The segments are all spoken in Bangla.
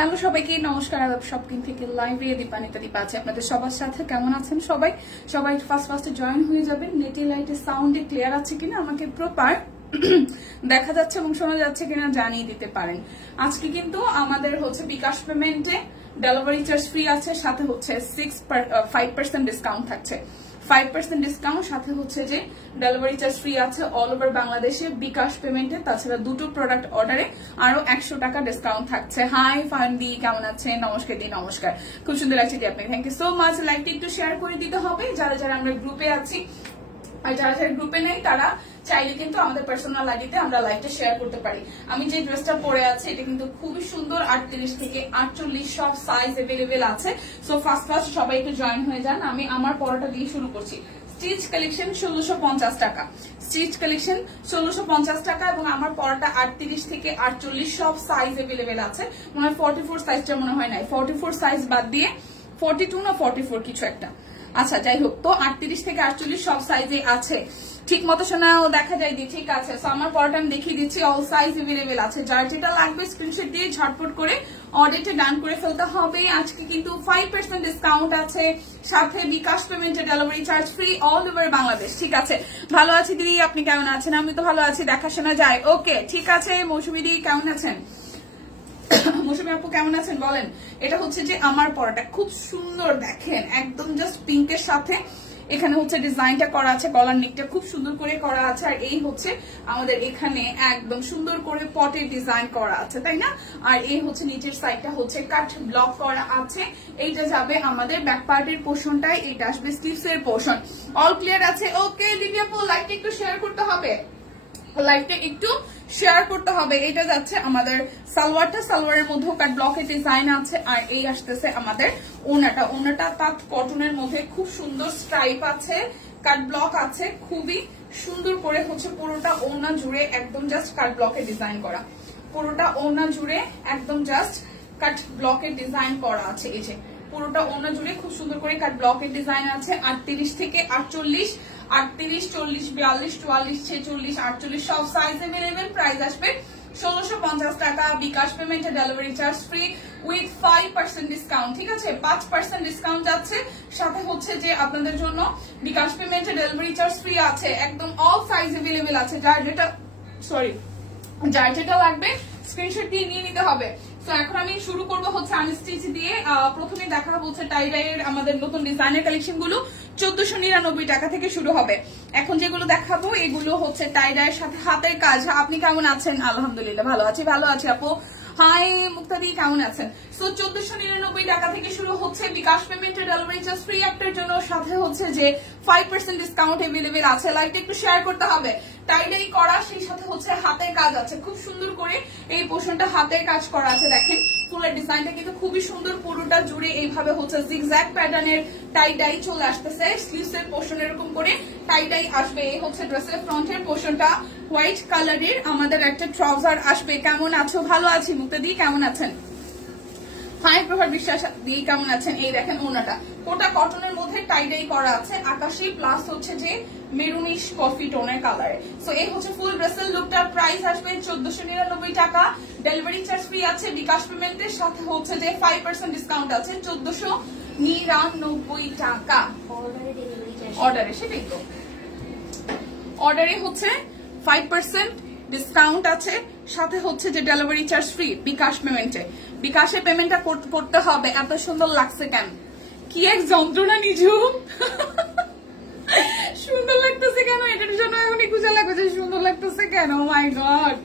হ্যালো সবাইকে নমস্কার আদাব শপিং থেকে লাইভে দীপানিতা দীপা আছে আপনাদের সবার সাথে। কেমন আছেন সবাই? সবাই ফার্স্টে জয়েন হয়ে যাবেন। নেটে লাইটে সাউন্ডে ক্লিয়ার আছে কিনা আমাকে প্রপার দেখা যাচ্ছে এবং শোনা যাচ্ছে কিনা জানিয়ে দিতে পারেন। আজকে কিন্তু আমাদের হচ্ছে বিকাশ পেমেন্টে ডেলিভারি চার্জ ফ্রি আছে, সাথে হচ্ছে 5% ডিসকাউন্ট থাকছে। 5% ডিসকাউন্ট সাথে হচ্ছে যে ডেলিভারি চার্জ ফ্রি আছে অল ওভার বাংলাদেশে বিকাশ পেমেন্টে। তাছাড়া দুটো প্রোডাক্ট অর্ডারে আরো 100 টাকা ডিসকাউন্ট থাকছে। হাই ফান্ডি, কেমন আছেন? নমস্কার দি, নমস্কার, খুব সুন্দর লাগছে দি আপনাকে, থ্যাংক ইউ সো মাচ। লাইকটা একটু শেয়ার করে দিতে হবে যারা যারা আমরা গ্রুপে আছি, আর যারা যারা গ্রুপে নেই তারা চাইলে কিন্তু আমাদের পার্সোনাল আইডিতে আমরা লাইভটা শেয়ার করতে পারি। আমি যে ড্রেসটা পরে আছি এটা কিন্তু খুবই সুন্দর, 38 থেকে 48 সব সাইজ अवेलेबल আছে। সো ফার্স্ট সবাই একটু জয়েন হয়ে যান। আমি আমার পরাটা দিয়ে শুরু করছি। স্টিচ কালেকশন 1650 টাকা, স্টিচ কালেকশন 1650 টাকা এবং আমার পরাটা 38 থেকে 48 সব সাইজ अवेलेबल আছে। মনে হয় 44 সাইজটা মনে হয় নাই, 44 সাইজ বাদ দিয়ে 42 না 44 কিছু একটা। আচ্ছা যাই হোক, তো 38 থেকে 48 সব সাইজে আছে। ঠিক মতো শোনাও দেখা যায় দি, ঠিক আছে। সো আমার পরটা আমি দেখিয়ে দিচ্ছি, অল সাইজ अवेलेबल আছে। যার যেটা লাগবে স্ক্রিনশট দিয়ে ঝটপট করে অর্ডারটা ডান করে ফেলতে হবে। আজকে কিন্তু 5% ডিসকাউন্ট আছে, সাথে বিকাশ পেমেন্টে delivery charge free all over Bangladesh. ঠিক আছে, ভালো আছি দিদি, আপনি কেমন আছেন? আমি তো ভালো আছি, দেখা শোনা যায়। ওকে ঠিক আছে। মৌসুমী দিদি কেমন আছেন? মৌসুমী আপু কেমন আছেন বলেন। এটা হচ্ছে যে আমার পরাটা খুব সুন্দর, দেখেন একদম জাস্ট পিঙ্কের সাথে এখানে হচ্ছে ডিজাইনটা করা আছে, গলার নেকটা খুব সুন্দর করে করা আছে। আর এই হচ্ছে আমাদের এখানে একদম সুন্দর করে পটের ডিজাইন করা আছে, তাই না? আর এই হচ্ছে নিচের সাইডটা হচ্ছে কাট ব্লক করা আছে। এইটা যাবে আমাদের ব্যাক পার্টের পোর্শনটাই, এটা আসবে স্লিভস এর পোর্শন। অল ক্লিয়ার আছে? ওকে দিদি আপু, লাইকটা একটু শেয়ার করতে হবে, লাইভটা একটু শেয়ার করতে হবে। এটা যাচ্ছে আমাদের সালোয়ারটা, সালোয়ারের মধ্যেও কাট ব্লকের ডিজাইন আছে। আর এই আসতেছে আমাদের ওনাটা, ওনাটা তাঁত কটনের মধ্যে খুব সুন্দর স্ট্রাইপ আছে, কাট ব্লক আছে, খুবই সুন্দর করে হচ্ছে পুরোটা ওনা জুড়ে একদম জাস্ট কাট ব্লকের ডিজাইন করা। পুরোটা ওনা জুড়ে একদম জাস্ট কাট ব্লকের ডিজাইন করা আছে। এই যে পুরোটা ওনা জুড়ে খুব সুন্দর করে কাট ব্লকের ডিজাইন আছে। 38 থেকে 48, 38, 40, 42, 44, 46, 48 সব সাইজ अवेलेबल। প্রাইস আসবে 1650 টাকা। বিকাশ পেমেন্টে delivery charge free with 5% discount. ঠিক আছে, 5% ডিসকাউন্ট যাচ্ছে, সাথে হচ্ছে যে আপনাদের জন্য বিকাশ পেমেন্টে ডেলিভারি চার্জ ফ্রি আছে। একদম অল সাইজ अवेलेबल আছে। যার যেটা লাগবে স্ক্রিনশট দিয়ে নিয়ে নিতে হবে। তো এখন আমি শুরু করব হচ্ছে আনস্টিচ দিয়ে। প্রথমে দেখাবো হচ্ছে টাই ডাইয়ের আমাদের নতুন ডিজাইনের কালেকশন গুলো 1499 টাকা থেকে শুরু হবে। এখন যেগুলো দেখাবো এগুলো হচ্ছে টাই ডাইয়ের সাথে হাতের কাজ। আপনি কেমন আছেন? আলহামদুলিল্লাহ ভালো আছি, ভালো আছি আপু। হাই মুক্তাদি, কেমন আছেন? সো 1499 টাকা থেকে শুরু হচ্ছে বিকাশ পেমেন্টের ডেলিভারি চার্জ ফ্রি একটার জন্য, সাথে হচ্ছে যে 5% ডিসকাউন্ট अवेलेबल আছে। লাইকটা একটু শেয়ার করতে হবে। টাইডাই করা, সেই সাথে হচ্ছে হাতের কাজ আছে, খুব সুন্দর করে এই পোর্শনটা হাতের কাজ করা আছে। দেখেন ফুলের ডিজাইনটা কিন্তু খুবই সুন্দর, পুরোটা জুড়ে এইভাবে হচ্ছে জিগজ্যাগ প্যাটার্নের টাইডাই চলে আসতেছে। স্লিভস এর পোর্শন এরকম করে টাইডাই আসবে। এই হচ্ছে ড্রেসের ফ্রন্টের পোর্শনটা হোয়াইট কালারের আমাদের একটা ট্রাউজার আসবে। কেমন আছো? ভালো আছি মুক্তাদি, কেমন আছেন? হাই প্রভার বিশ্বাস দিয়ে কেমন আছেন? এই দেখেন ওনাটা কোটা কটনের মধ্যে টাইডাই করা আছে, আকাশি প্লাস হচ্ছে যে মেরুনিশ কফি টোনের কালারে। সো এই হচ্ছে ফুল ড্রেসের লুকটা। প্রাইস আসবে 1499 টাকা। ডেলিভারি চার্জ ফ্রি আছে বিকাশ পেমেন্টের সাথে হচ্ছে যে 5% ডিসকাউন্ট আছে, 1499 টাকা। অর্ডারে সেটাই তো, অর্ডারে হচ্ছে 5% ডিসকাউন্ট আছে, সাথে হচ্ছে যে ডেলিভারি চার্জ ফ্রি বিকাশ পেমেন্টে। বিকাশে পেমেন্টটা করতে হবে। এত সুন্দর লাগছে কেন? কি এক যন্ত্রণা নিজুম সুন্দর লাগতেছে কেন? এটার জন্য অনেক খুশি লাগছে, সুন্দর লাগতেছে কেন? মাই গড।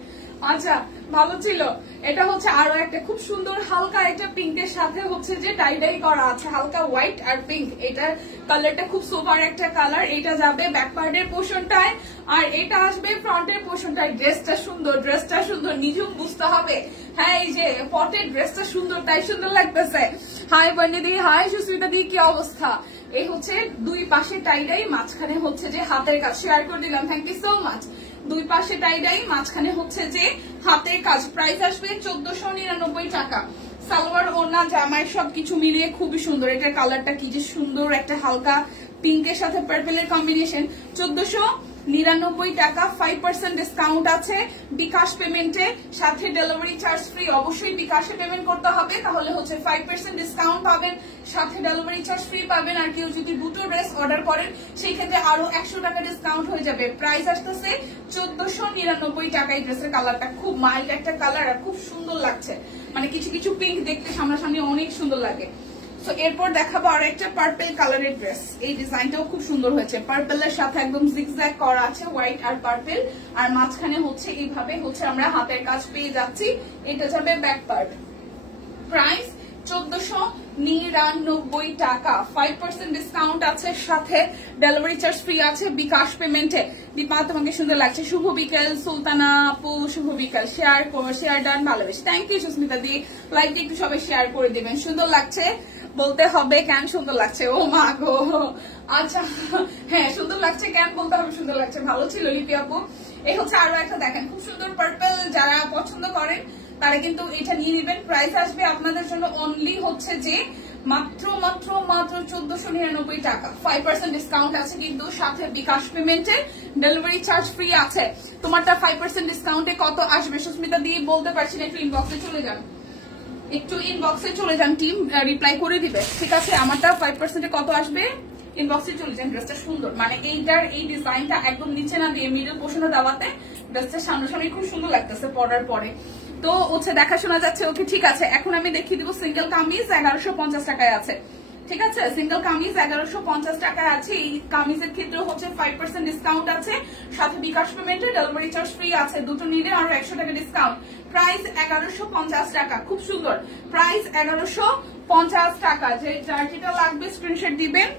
আচ্ছা ভালো ছিল। এটা হচ্ছে আরো একটা খুব সুন্দর হালকা একটা পিঙ্কের সাথে হচ্ছে যে টাইডাই করা আছে, হালকা হোয়াইট আর পিঙ্ক। এটার কালারটা খুব সুপার একটা কালার। এটা যাবে ব্যাক পার্টের পোর্শনটায়, আর এটা আসবে ফ্রন্টের পোর্শনটায়। ড্রেসটা সুন্দর, ড্রেসটা সুন্দর, নিজুম বুঝতে হবে। হ্যাঁ এই যে পটের ড্রেসটা সুন্দর, তাই সুন্দর লাগতেছে। হাই বন্ডি দি, হাই সুস্মিতা দি, কি অবস্থা? এই হচ্ছে দুই পাশে টাইডাই, মাঝখানে হচ্ছে যে হাতের কাজ। শেয়ার করে দিলাম, থ্যাংক ইউ সো মাচ। দুই পাশে টাইডাই, মাঝখানে হচ্ছে যে হাতের কাজ। প্রাইস আসবে 1499 টাকা। সালোয়ার ওড়না জামাই সবকিছু মিলিয়ে খুবই সুন্দর। এটার কালারটা কি যে সুন্দর, একটা হালকা পিঙ্কের সাথে পার্পেলের কম্বিনেশন। 99 টাকা, 5% ডিসকাউন্ট আছে বিকাশ পেমেন্টে, সাথে ডেলিভারি চার্জ ফ্রি। অবশ্যই বিকাশে পেমেন্ট করতে হবে, তাহলে হচ্ছে 5% ডিসকাউন্ট পাবেন, সাথে ডেলিভারি চার্জ ফ্রি পাবেন। আর কেউ যদি দুটো ড্রেস অর্ডার করেন সেই ক্ষেত্রে আরো 100 টাকা ডিসকাউন্ট হয়ে যাবে। প্রাইস আসতেছে 1499 টাকা। এই ড্রেসের কালারটা খুব মাইল্ড একটা কালার আর খুব সুন্দর লাগছে, মানে কিছু কিছু পিঙ্ক দেখতে সামনাসামনি অনেক সুন্দর লাগে। তো এরপর দেখাবো আর একটা পার্পল কালারের ড্রেস। এই ডিজাইনটাও খুব সুন্দর হয়েছে, পার্পলের সাথে একদম জিগজ্যাগ করা আছে, হোয়াইট আর পার্পল, আর মাঝখানে হচ্ছে এইভাবে হচ্ছে আমরা হাতের কাজ পেয়ে যাচ্ছি। এটা যাবে ব্যাক পার্ট। প্রাইস 1499 টাকা, 5% ডিসকাউন্ট আছে, সাথে ডেলিভারি চার্জ ফ্রি আছে বিকাশ পেমেন্টে। দীপা তোমাকে সুন্দর লাগছে, শুভ বিকেল। সুলতানা আপু শুভ বিকেল, শেয়ার ডান, ভালোবেসে থ্যাংক ইউ। সুস্মিতা দি লাইকটা একটু সবাই শেয়ার করে দিবেন। সুন্দর লাগছে বলতে হবে, কেন সুন্দর লাগছে? ও মা গো, আচ্ছা হ্যাঁ সুন্দর লাগছে কেন বলতে হবে, সুন্দর লাগছে, ভালো ছিল লিপি আপু। এই হচ্ছে আরো একটা দেখেন খুব সুন্দর পার্পল, যারা পছন্দ করেন তারা কিন্তু এটা নিয়ে নেবেন। প্রাইস আসবে আপনাদের জন্য অনলি হচ্ছে যে মাত্র মাত্র মাত্র 1499 টাকা, 5% ডিসকাউন্ট আছে কিন্তু, সাথে বিকাশ পেমেন্টে ডেলিভারি চার্জ ফ্রি আছে। তোমারটা 5% ডিসকাউন্টে কত আসবে সুস্মিতা দিয়ে বলতে পারছি না, একটু ইনবক্সে চলে যান, একটু ইনবক্সে চলে যান, টিম রিপ্লাই করে দিবে, ঠিক আছে? আমারটা 5% কত আসবে ইনবক্সে চলে যান। ড্রেসটা সুন্দর, মানে এইটার এই ডিজাইনটা একদম নিচে না দিয়ে মিডল পোর্শনে দেওয়াতে ড্রেসটা সামনাসামনি খুব সুন্দর লাগতেছে পরার পরে। তো হচ্ছে দেখা শোনা যাচ্ছে, ওকে ঠিক আছে। এখন আমি দেখিয়ে দিব সিঙ্গেল কামিজ 1150 টাকায় আছে, ঠিক আছে? সিঙ্গেল কামিজ 1150 টাকায় আছে। এই কামিজের ক্ষেত্রে হচ্ছে 5% ডিসকাউন্ট আছে, সাথে বিকাশ পেমেন্টে ডেলিভারি চার্জ ফ্রি আছে, দুটো নিলে আরো 100 টাকা ডিসকাউন্ট। প্রাইস 1150 টাকা, খুব সুন্দর। প্রাইস 1150 টাকা। যার যেটা লাগবে স্ক্রিনশট দিবেন,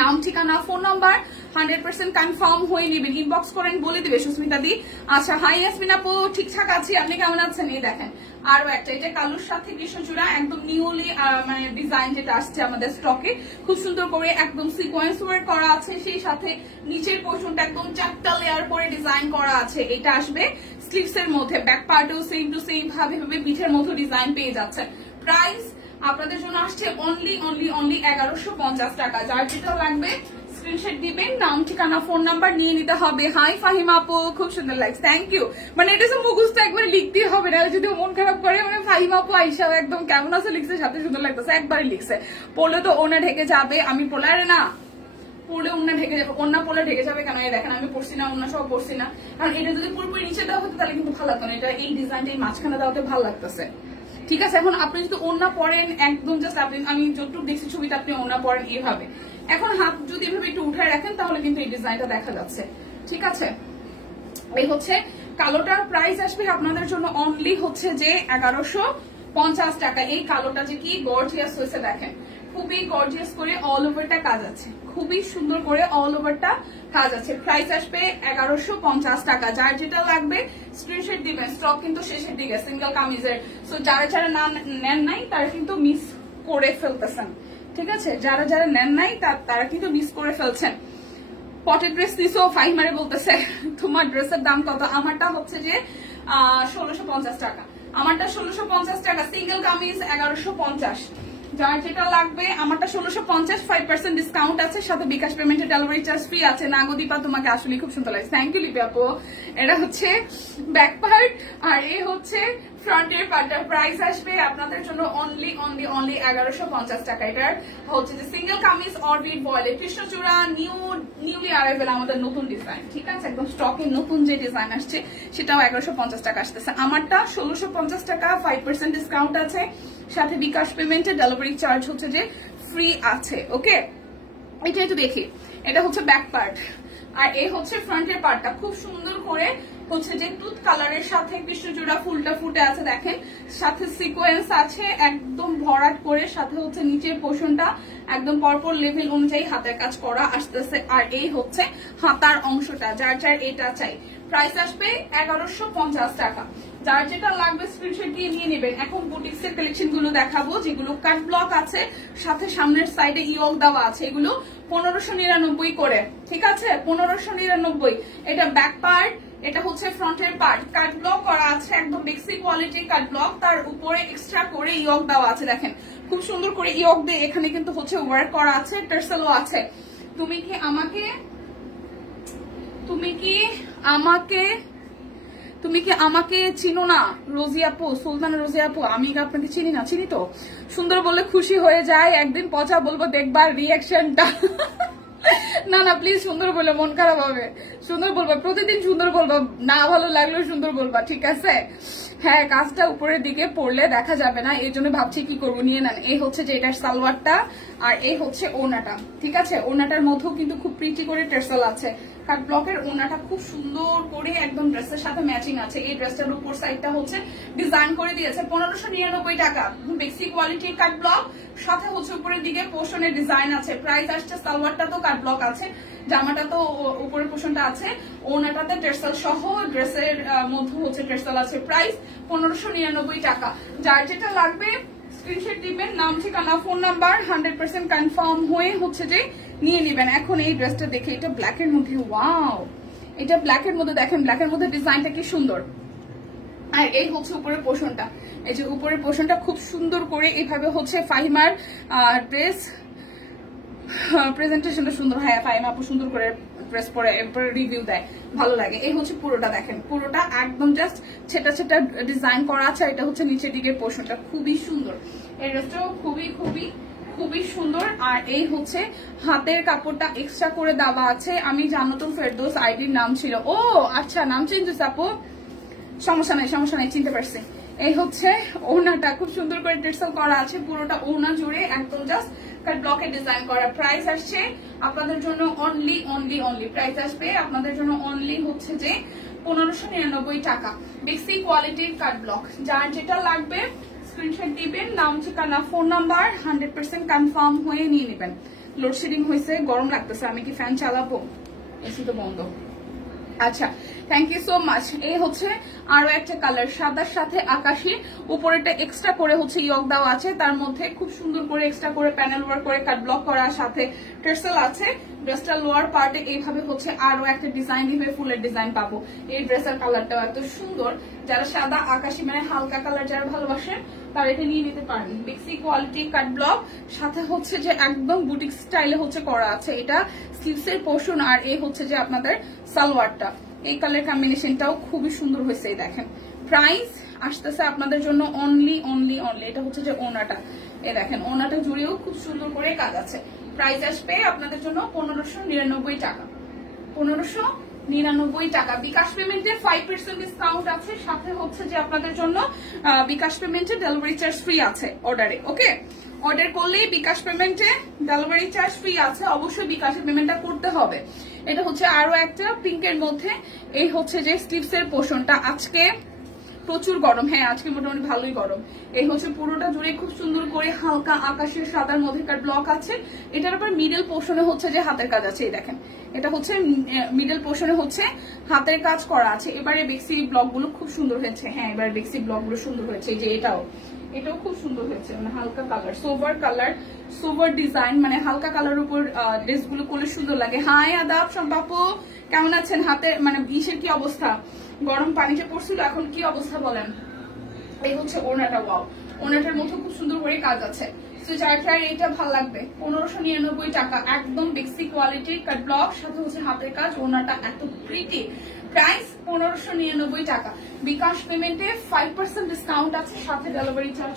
নাম ঠিকানা ফোন নাম্বার 100% কনফার্ম হয়ে নেবেন, ইনবক্স করেন বলে দিবে সুস্মিতা দি। আচ্ছা হাই ইয়াসমিন আপু, ঠিকঠাক আছি, আপনি কেমন আছেন? এই দেখেন আরো একটা, এটা কালোর সাথে কৃষ্ণচূড়া, একদম নিউলি মানে ডিজাইন যেটা আসছে আমাদের স্টকে, খুব সুন্দর করে একদম সিকোয়েন্স ওয়ার্ক করা আছে, সেই সাথে নিচের পোর্শনটা একদম 4টা লেয়ার করে ডিজাইন করা আছে। এটা আসবে স্লিভস এর মধ্যে, ব্যাক পার্টেও সেম টু সেম ভাবে পিঠের মতো ডিজাইন পেয়ে যাচ্ছে। প্রাইস আপনাদের জন্য আসছে অনলি 1150 টাকা। যার যেটা লাগবে স্ক্রিনশট দিবেন, নাম ঠিকানা ফোন নাম্বার নিয়ে নিতে হবে। হাই ফাহিমা আপু, খুব সুন্দর লাগছে, থ্যাংক ইউ। মানে এটা সব মুখস্থ একবারে লিখতেই হবে না, যদি মন খারাপ করে মানে ফাহিমা আপু আইসা একদম কেমন আছে লিখছে, সাথে সুন্দর লাগতেছে, একবারে লিখছে। পড়লে তো ওনা ঢেকে যাবে, আমি পড়লে না পড়লে ওনা ঢেকে যাবে, ওনা পড়লে ঢেকে যাবে কেন? এই দেখেন আমি পড়ছি না, ওনা সব পড়ছি না, কারণ এটা যদি পুরোপুরি নিচে দেওয়া হতো তাহলে কিন্তু ভালো লাগতো না। এটা এই ডিজাইনটা এই মাঝখানে দেওয়াতে ভালো লাগতেছে, ঠিক আছে? এখন আপনি যদি ওড়না পরেন একদম জাস্ট, আপনি আমি যতটুকু দেখছি ছবিতে আপনি ওড়না পরেন এভাবে, এখন হাত যদি এভাবে একটু উঠায় রাখেন তাহলে কিন্তু এই ডিজাইনটা দেখা যাচ্ছে, ঠিক আছে? এই হচ্ছে কালোটার প্রাইস আসবে আপনাদের জন্য অনলি হচ্ছে যে 1150 টাকা। এই কালোটা যে কি গর্জিয়াস হয়েছে দেখেন, খুবই গর্জিয়াস করে অল ওভারটা কাজ আছে, খুবই সুন্দর করে অল ওভারটা কাজ আছে। প্রাইস আসবে 1150 টাকা। যার যেটা লাগবে স্ক্রিনশট দিবেন, স্টক কিন্তু শেষের দিকে সিঙ্গেল কামিজের। সো যারা যারা নেন নাই তারা কিন্তু মিস করে ফেলতেছেন, ঠিক আছে? যারা যারা নেন নাই তারা কিন্তু মিস করে ফেলছেন। পটের ড্রেস নিছো, ফাইমারে বলতেছে তোমার ড্রেসের দাম কত? আমারটা হচ্ছে যে 1650 টাকা, আমারটা 1650 টাকা। সিঙ্গেল কামিজ 1150। যার যেটা লাগবে, আমারটা 1650, 5% ডিসকাউন্ট আছে, সাথে বিকাশ পেমেন্টের ডেলিভারি চার্জ ফ্রি আছে। নাগদীপা তোমাকে আসলে খুব সুন্দর লাগছে, থ্যাংক ইউ লিপি আপু। এটা হচ্ছে ব্যাক পার্ট আর এই হচ্ছে ফ্রন্টের পার্টটা। প্রাইস আসবে আপনাদের জন্য অনলি 1150 টাকা। এটার হচ্ছে যে সিঙ্গেল কামিজ অরবিট বয়েল কৃষ্ণচূড়া, নিউলি অ্যারাইভেল আমাদের নতুন ডিজাইন, ঠিক আছে? একদম স্টকে নতুন যে ডিজাইন আসছে সেটাও 1150 টাকা আসতেছে। আমারটা 1650 টাকা, 5% ডিসকাউন্ট আছে, সাথে বিকাশ পেমেন্টে ডেলিভারি চার্জ হচ্ছে যে ফ্রি আছে। ওকে, এটা একটু দেখি, এটা হচ্ছে ব্যাক পার্ট আর এই হচ্ছে ফ্রন্টের পার্টটা। খুব সুন্দর করে হচ্ছে যে টুথ কালারের সাথে কৃষ্ণচূড়া ফুলটা ফুটে আছে দেখেন, সাথে সিকোয়েন্স আছে একদম ভরাট করে, সাথে হচ্ছে নিচের পোর্শনটা একদম পরপর লেভেল অনুযায়ী হাতের কাজ করা আসতেছে। আর এই হচ্ছে হাতার অংশটা, যার যার এটা চাই। প্রাইস আসবে 1150 টাকা। যার যেটা লাগবে স্ক্রিনশট দিয়ে নিয়ে নেবেন। এখন বুটিক্স এর কালেকশন গুলো দেখাবো, যেগুলো কাট ব্লক আছে, সাথে সামনের সাইডে ইয়ক দেওয়া আছে। এগুলো 1599 করে, ঠিক আছে? 1599। এটা ব্যাক পার্ট, এটা হচ্ছে ফ্রন্টের পার্ট, কাট ব্লক করা আছে, একদম বেক্সি কোয়ালিটি কাট ব্লক, তার উপরে এক্সট্রা করে ইয়ক দেওয়া আছে। দেখেন খুব সুন্দর করে ইয়ক দিয়ে এখানে কিন্তু হচ্ছে ওয়ার্ক করা আছে, টার্সেলও আছে। তুমি কি আমাকে তুমি কি আমাকে চিনো না রোজি আপু, সুলতানা রোজি আপু? আমি আপনাকে চিনি না? চিনি তো। সুন্দর বললে খুশি হয়ে যায়, একদিন পচা বলবো দেখবার রিয়াকশনটা। না না প্লিজ সুন্দর বললে মন খারাপ হবে। সুন্দর বলবা, প্রতিদিন সুন্দর বলবা, না ভালো লাগলেও সুন্দর বলবা, ঠিক আছে? হ্যাঁ, কাজটা উপরের দিকে পড়লে দেখা যাবে না, এই জন্য ভাবছি কি করবো। নিয়ে নেন, এই হচ্ছে যে এটার সালোয়ারটা, আর এই হচ্ছে ওড়নাটা, ঠিক আছে? ওড়নাটার মধ্যেও কিন্তু খুব প্রিটি করে টেসেল আছে। কাট ব্লকের ওড়নাটা খুব সুন্দর করে একদম ড্রেসের সাথে ম্যাচিং আছে। এই ড্রেসটার উপর সাইডটা হচ্ছে ডিজাইন করে দিয়েছে। 1599 টাকা, বেসিক কোয়ালিটির কাট ব্লক, সাথে হচ্ছে উপরের দিকে পোর্শনের ডিজাইন আছে। প্রাইস আসছে, সালোয়ারটা তো কাট ব্লক আছে, জামাটা তো উপরের পোর্শনটা আছে, ওড়নাটাতে টেসেল সহ ড্রেসের মধ্যে হচ্ছে টেসেল আছে। প্রাইস 1599 টাকা। যার যেটা লাগবে স্ক্রিনশট দিবেন, নাম ঠিকানা ফোন নাম্বার 100% কনফার্ম হয়ে হচ্ছে যে নিয়ে নেবেন। এখন এই ড্রেসটা দেখে, এটা ব্ল্যাক এর মধ্যে, ওয়াও, এটা ব্ল্যাক এর মধ্যে দেখেন, ব্ল্যাক এর মধ্যে ডিজাইনটা কি সুন্দর। আর এই হচ্ছে উপরের পোর্শনটা, এই যে উপরের পোর্শনটা খুব সুন্দর করে এইভাবে হচ্ছে ফাহিমার ড্রেস প্রেজেন্টেশনটা সুন্দর। হ্যাঁ, ফাহিমা আপু সুন্দর করে ড্রেস পরে রিভিউ দেয়, ভালো লাগে। এই হচ্ছে পুরোটা, দেখেন পুরোটা একদম জাস্ট ছেটা ছেটা ডিজাইন করা আছে। এটা হচ্ছে নিচের দিকের পোর্শনটা, খুবই সুন্দর। এই ড্রেসটাও খুবই খুবই খুবই সুন্দর। আর এই হচ্ছে হাতের কাপড়টা এক্সট্রা করে দেওয়া আছে। আমি জান্নাতুল ফেরদৌস আইডির নাম ছিল। ও আচ্ছা, নাম চেঞ্জ হয়েছে আপু, সমস্যা নাই, চিনতে পারছি। এই হচ্ছে ওড়নাটা, খুব সুন্দর করে টেক্সটাইল করা আছে, পুরোটা ওড়না জুড়ে একদম জাস্ট কাট ব্লকে ডিজাইন করা। প্রাইস আসছে আপনাদের জন্য অনলি প্রাইস আসবে আপনাদের জন্য অনলি হচ্ছে যে 1599 টাকা। বেসিক কোয়ালিটির কাট ব্লক। যার যেটা লাগবে স্ক্রিনশট দিবেন, নাম ঠিকানা ফোন নাম্বার 100% কনফার্ম হয়ে নিয়ে নেবেন। লোডশেডিং হয়েছে, গরম লাগতেছে, আমি কি ফ্যান চালাবো? এসি তো বন্ধ। আচ্ছা, থ্যাংক ইউ সো মাচ। এই হচ্ছে আরো একটা কালার, সাদার সাথে আকাশি, উপরেটা এক্সট্রা করে হচ্ছে ইয়ক দেওয়া আছে, তার মধ্যে খুব সুন্দর করে এক্সট্রা করে প্যানেল ওয়ার্ক করে কাট ব্লক করা, সাথে টেসেল আছে। ড্রেসটা লোয়ার পার্টে এইভাবে হচ্ছে আরো একটা ডিজাইন দিবে, ফুলের ডিজাইন পাবো। এই ড্রেসের কালারটাও এত সুন্দর, যারা সাদা আকাশি মানে হালকা কালার যারা ভালোবাসেন তারা এটা নিয়ে নিতে পারেন। বেসিক কোয়ালিটি কাট ব্লক, সাথে হচ্ছে যে একদম বুটিক স্টাইলে হচ্ছে করা আছে। এটা স্লিভস এর পোর্শন, আর এই হচ্ছে যে আপনাদের সালোয়ারটা। এই কালার কম্বিনেশনটাও খুবই সুন্দর হয়েছে। দেখেন প্রাইস আসতেছে আপনাদের জন্য অনলি। এটা হচ্ছে যে ওনাটা, এই দেখেন ওনাটা জুড়েও খুব সুন্দর করে কাজ আছে। প্রাইস আসবে আপনাদের জন্য 1599 টাকা। 1599 টাকা। বিকাশ পেমেন্টে 5% ডিসকাউন্ট আছে, সাথে হচ্ছে যে আপনাদের জন্য বিকাশ পেমেন্টে ডেলিভারি চার্জ ফ্রি আছে অর্ডারে। ওকে, অর্ডার করলেই বিকাশ পেমেন্টে ডেলিভারি চার্জ ফ্রি আছে, অবশ্যই বিকাশের পেমেন্টটা করতে হবে। এটা হচ্ছে আরো একটা পিঙ্কের মধ্যে, এই হচ্ছে যে স্লিভস এর পোর্শনটা। আজকে প্রচুর গরম, হ্যাঁ আজকে মোটামুটি ভালোই গরম। এই হচ্ছে পুরোটা জুড়ে খুব সুন্দর করে হালকা আকাশের সাদার মধ্যেকার ব্লক আছে। এটার উপর মিডল পোর্শনে হচ্ছে যে হাতের কাজ আছে। এই দেখেন, এটা হচ্ছে মিডল পোর্শনে হচ্ছে হাতের কাজ করা আছে। এবারে বেক্সি ব্লক গুলো খুব সুন্দর হয়েছে। হ্যাঁ, এবার বেক্সি ব্লক গুলো সুন্দর হয়েছে। এই যে এটাও খুব সুন্দর হয়েছে, মানে হালকা কালার, সোভার ডিজাইন, মানে হালকা কালার উপর ড্রেস গুলো করলে সুন্দর লাগে। হাই আদাব সম্পাপু, কেমন আছেন? হাতে মানে ইসের কি অবস্থা? গরম পানিতে পড়ছিল, এখন কি অবস্থা বলেন? এই হচ্ছে ওড়নাটা, ওয়াও, ওড়নাটার মধ্যে খুব সুন্দর করে কাজ আছে। যার এটা ভালো লাগবে 1599 টাকা। একদম বেসিক কোয়ালিটির কাট ব্লক, সাথে হচ্ছে হাতের কাজ, ওড়নাটা এত প্রিটি। প্রাইস 1599 টাকা। বিকাশ পেমেন্টে 5% ডিসকাউন্ট আছে, সাথে ডেলিভারি চার্জ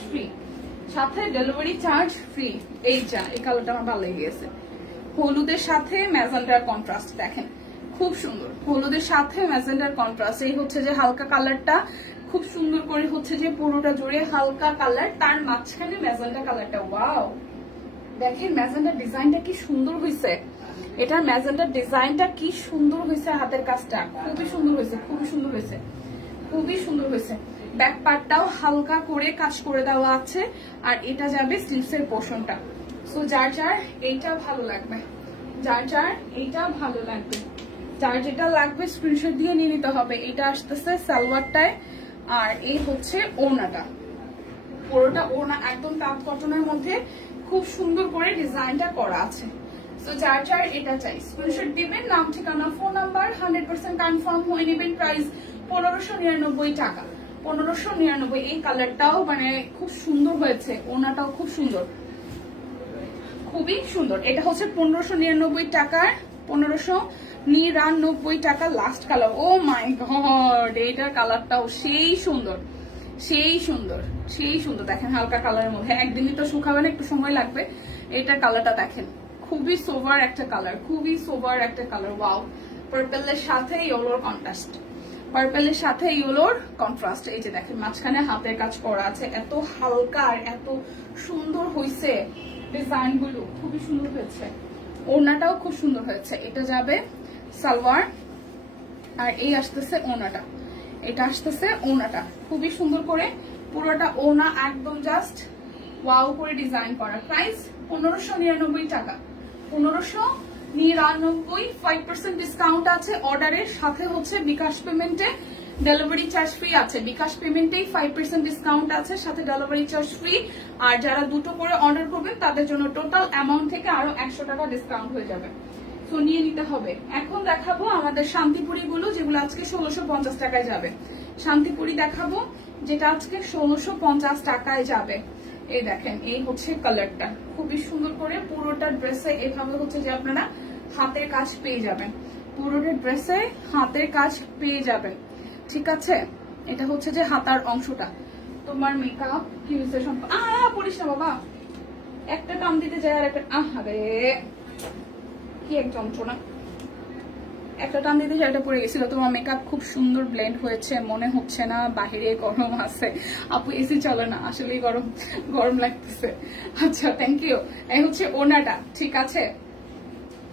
ফ্রি। এই কালারটা আমার ভালো লেগে গেছে, হলুদের সাথে ম্যাজেন্ডার কন্ট্রাস্ট। দেখেন খুব সুন্দর, হলুদের সাথে ম্যাজেন্ডার কন্ট্রাস্ট। এই হচ্ছে যে হালকা কালারটা খুব সুন্দর করে হচ্ছে যে পুরোটা জুড়ে হালকা কালার, তার মাঝখানে ম্যাজেন্ডা কালারটা। ওয়াও, দেখেন ম্যাজেন্ডার ডিজাইনটা কি সুন্দর হয়েছে। এটার ম্যাজেন্ডার ডিজাইনটা কি সুন্দর হয়েছে, হাতের কাজটা খুবই সুন্দর হয়েছে। ব্যাক পার্টটাও হালকা করে কাজ করে দেওয়া আছে, আর এটা যাবে স্লিভস এর পোর্শনটা। সো যার এইটা ভালো লাগবে, যার যেটা লাগবে স্ক্রিনশট দিয়ে নিয়ে নিতে হবে। এটা আসতেছে সালোয়ারটায়, আর এই হচ্ছে ওড়নাটা, পুরোটা ওড়না একদম টাপ কটনের মধ্যে খুব সুন্দর করে ডিজাইনটা করা আছে। সো যার এটা চাই স্ক্রিনশট দিবেন, নাম ঠিকানা ফোন নাম্বার 100% কনফার্ম হয়ে নেবেন। প্রাইস 1599 টাকা। 1599। এই কালারটাও মানে খুব সুন্দর হয়েছে, ওড়নাটাও খুব সুন্দর, খুবই সুন্দর। এটা হচ্ছে 1599 টাকার 1599 টাকা last colour. O my god, এইটার কালারটাও সেই সুন্দর, সেই সুন্দর, সেই সুন্দর। দেখেন হালকা কালারের মধ্যে, একদিনই তো শুকাবে না, একটু সময় লাগবে। এটার কালারটা দেখেন, খুবই সোভার একটা কালার, খুবই সোভার একটা কালার। ওয়াও, পার্পলের সাথে ইয়েলোর কন্ট্রাস্ট, পার্পলের সাথে ইয়েলোর কন্ট্রাস্ট। এই যে দেখেন মাঝখানে হাতের কাজ করা আছে, এত হালকা আর এত সুন্দর হয়েছে ডিজাইন গুলো, খুবই সুন্দর হয়েছে। ওড়নাটাও খুব সুন্দর হয়েছে। এটা যাবে সালোয়ার, আর এই আসতেছে ওড়নাটা, এটা আসতেছে ওড়নাটা খুবই সুন্দর করে পুরোটা ওড়না একদম জাস্ট ওয়াও করে ডিজাইন করা। প্রাইস 1599 টাকা, 1599। 5% ডিসকাউন্ট আছে অর্ডারের সাথে, হচ্ছে বিকাশ পেমেন্টে ডেলিভারি চার্জ ফ্রি আছে। বিকাশ পেমেন্টেই 5% ডিসকাউন্ট আছে, সাথে ডেলিভারি চার্জ ফ্রি। আর যারা দুটো করে অর্ডার করবেন তাদের জন্য টোটাল অ্যামাউন্ট থেকে আরো 100 টাকা ডিসকাউন্ট হয়ে যাবে, তো নিয়ে নিতে হবে। এখন দেখাবো আমাদের শান্তিপুরি গুলো, যেগুলো আজকে 1650 টাকায় যাবে। শান্তিপুরি দেখাবো যেটা আজকে 1650 টাকায় যাবে। এই দেখেন, এই হচ্ছে কালারটা, খুবই সুন্দর করে পুরোটা ড্রেসে এভাবে হচ্ছে যে আপনারা হাতের কাজ পেয়ে যাবেন, পুরোটা ড্রেসে হাতের কাজ পেয়ে যাবেন। ঠিক আছে, এটা হচ্ছে যে হাতার অংশটা। তোমার মেকআপ কি হয়েছে? পড়িস না বাবা, একটা টান দিতে যায় আর একটা, আহারে কি এক যন্ত্রণা, একটা টান দিতে যায়, এটা পড়ে গেছিল। তোমার মেকআপ খুব সুন্দর ব্লেন্ড হয়েছে, মনে হচ্ছে না বাহিরে গরম আছে। আপু এসি চলে না, আসলে গরম গরম লাগতেছে। আচ্ছা, থ্যাংক ইউ। এই হচ্ছে ওনাটা, ঠিক আছে।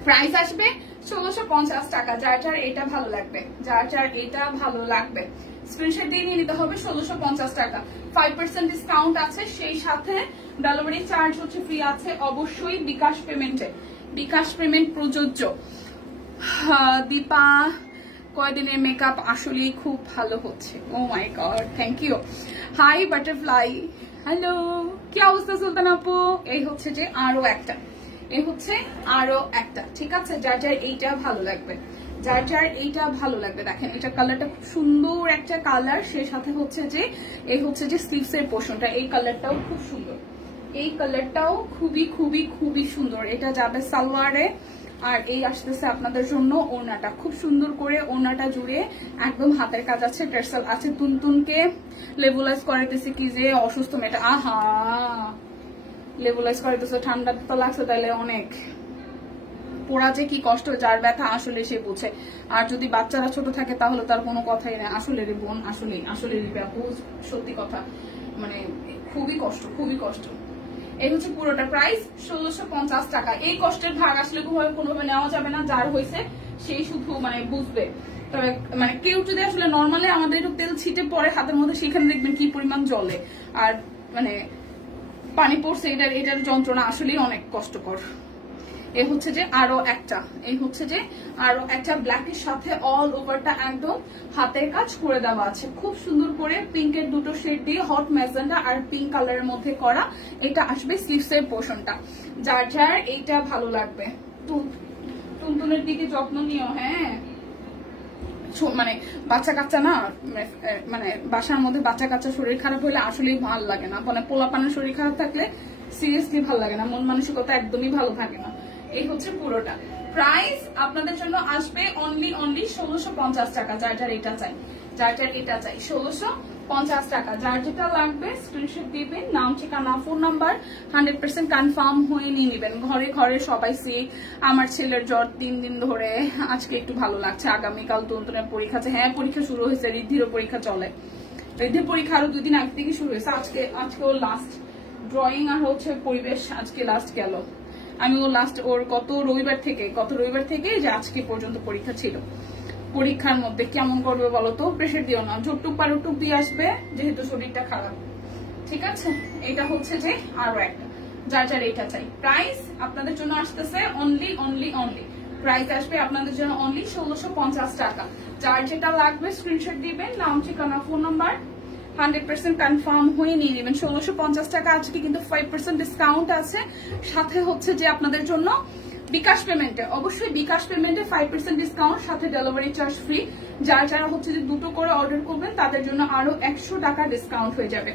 প্রাইস আসবে 1650 টাকা। যার যার এটা ভালো লাগবে, যার যার এটা ভালো লাগবে স্ক্রিনশট দিয়ে নিয়ে নিতে হবে। 1650 টাকা, 5% ডিসকাউন্ট আছে, সেই সাথে ডেলিভারি চার্জ হচ্ছে ফ্রি আছে অবশ্যই বিকাশ পেমেন্টে, বিকাশ পেমেন্ট প্রযোজ্য। দীপা, কয়দিনের মেকআপ আসলেই খুব ভালো হচ্ছে। Oh my God, thank you. Hi butterfly, hello, কি অবস্থা সুলতান আপু? এই হচ্ছে যে আরো একটা, এই হচ্ছে আরো একটা, ঠিক আছে। যার যার এইটা ভালো লাগবে, যার যার এইটা ভালো লাগবে। দেখেন এটা কালারটা খুব সুন্দর একটা কালার, সে সাথে হচ্ছে যে এই হচ্ছে যে স্লিভস এর পোর্শনটা, এই কালারটাও খুব সুন্দর, এই কালারটাও খুবই খুবই খুবই সুন্দর। এটা যাবে সালোয়ারে, আর এই আসতেছে আপনাদের জন্য ওড়নাটা, খুব সুন্দর করে ওড়নাটা জুড়ে একদম হাতের কাজ আছে, টেরসাল আছে। তুনতুনকে লেবুলাইজ করাইতেছে কি যে অসুস্থ মেয়েটা, আহা লেবুলাইজ করাইতেছে, ঠান্ডা তো লাগছে, তাহলে অনেক পোড়া যে কি কষ্ট, যার ব্যথা আসলে সে বুঝে। আর যদি বাচ্চারা ছোট থাকে তাহলে তার কোনো কথাই নেই। আসলে রে বোন, আসলে আসলে সত্যি কথা, মানে খুবই কষ্ট, খুবই কষ্ট। এই হচ্ছে পুরোটা প্রাইস 1650 টাকা। এই কষ্টের ভাগ আসলে কোনোভাবে নেওয়া যাবে না, যার হয়েছে সেই শুধু মানে বুঝবে। তবে মানে কেউ যদি আসলে নর্মালি আমাদের একটু তেল ছিটে পরে হাতের মধ্যে, সেখানে দেখবেন কি পরিমাণ জ্বলে আর মানে পানি পড়ছে, এটার যন্ত্রণা আসলেই অনেক কষ্টকর। এই হচ্ছে যে আরো একটা, এই হচ্ছে যে আরো একটা ব্ল্যাকের সাথে অল ওভারটা একদম হাতের কাজ করে দেওয়া আছে, খুব সুন্দর করে পিঙ্কের দুটো শেড দিয়ে হট ম্যাজেন্ডা আর পিঙ্ক কালারের মধ্যে করা। এটা আসবে স্লিভস এর পোর্শনটা। যার যার এইটা ভালো লাগবে, টুনটুনের দিকে যত্ন নিও। হ্যাঁ, মানে বাচ্চা কাচ্চা না, মানে বাসার মধ্যে বাচ্চা কাচ্চা শরীর খারাপ হলে আসলেই ভালো লাগে না, মানে পোলাপানের শরীর খারাপ থাকলে সিরিয়াসলি ভালো লাগে না, মন মানসিকতা একদমই ভালো থাকে না। এই হচ্ছে পুরোটা প্রাইস আপনাদের জন্য আসবে অনলি 1650 টাকা। যার যার এটা চাই, যার যার এটা চাই 1650 টাকা। যার যেটা লাগবে স্ক্রিনশট দিবেন, নাম ঠিকানা ফোন নাম্বার 100% কনফার্ম হয়ে নিয়ে নেবেন। ঘরে ঘরে সবাই সি, আমার ছেলের জ্বর 3 দিন ধরে, আজকে একটু ভালো লাগছে, আগামীকাল তুনতুনের পরীক্ষা আছে। হ্যাঁ, পরীক্ষা শুরু হয়েছে, ঋদ্ধিরও পরীক্ষা চলে, ঋদ্ধির পরীক্ষা আরো 2 দিন আগে থেকে শুরু হয়েছে। আজকে ওর লাস্ট ড্রয়িং আর হচ্ছে পরিবেশ আজকে লাস্ট গেল। আমি ও লাস্ট ওর গত রবিবার থেকে যে আজকে পর্যন্ত পরীক্ষা ছিল। পরীক্ষার মধ্যে কেমন করবে বলো তো? প্রেশার দিও না, ঝটুক পারুটুক দিয়ে আসবে, যেহেতু শরীরটা খারাপ। ঠিক আছে, এটা হচ্ছে যে আরো একটা, যার যার এটা চাই। প্রাইস আপনাদের জন্য আসতেছে অনলি প্রাইস আসবে আপনাদের জন্য অনলি 1650 টাকা। যার যেটা লাগবে স্ক্রিনশট দিবেন, নাম ঠিকানা ফোন নাম্বার 100% কনফার্ম হয়ে নিয়ে নেবেন। 1650 টাকা। আজকে কিন্তু 5% ডিসকাউন্ট আছে, সাথে হচ্ছে যে আপনাদের জন্য বিকাশ পেমেন্টে, অবশ্যই বিকাশ পেমেন্টে 5% ডিসকাউন্ট, সাথে ডেলিভারি চার্জ ফ্রি। যারা হচ্ছে যে দুটো করে অর্ডার করবেন তাদের জন্য আরো 100 টাকা ডিসকাউন্ট হয়ে যাবে।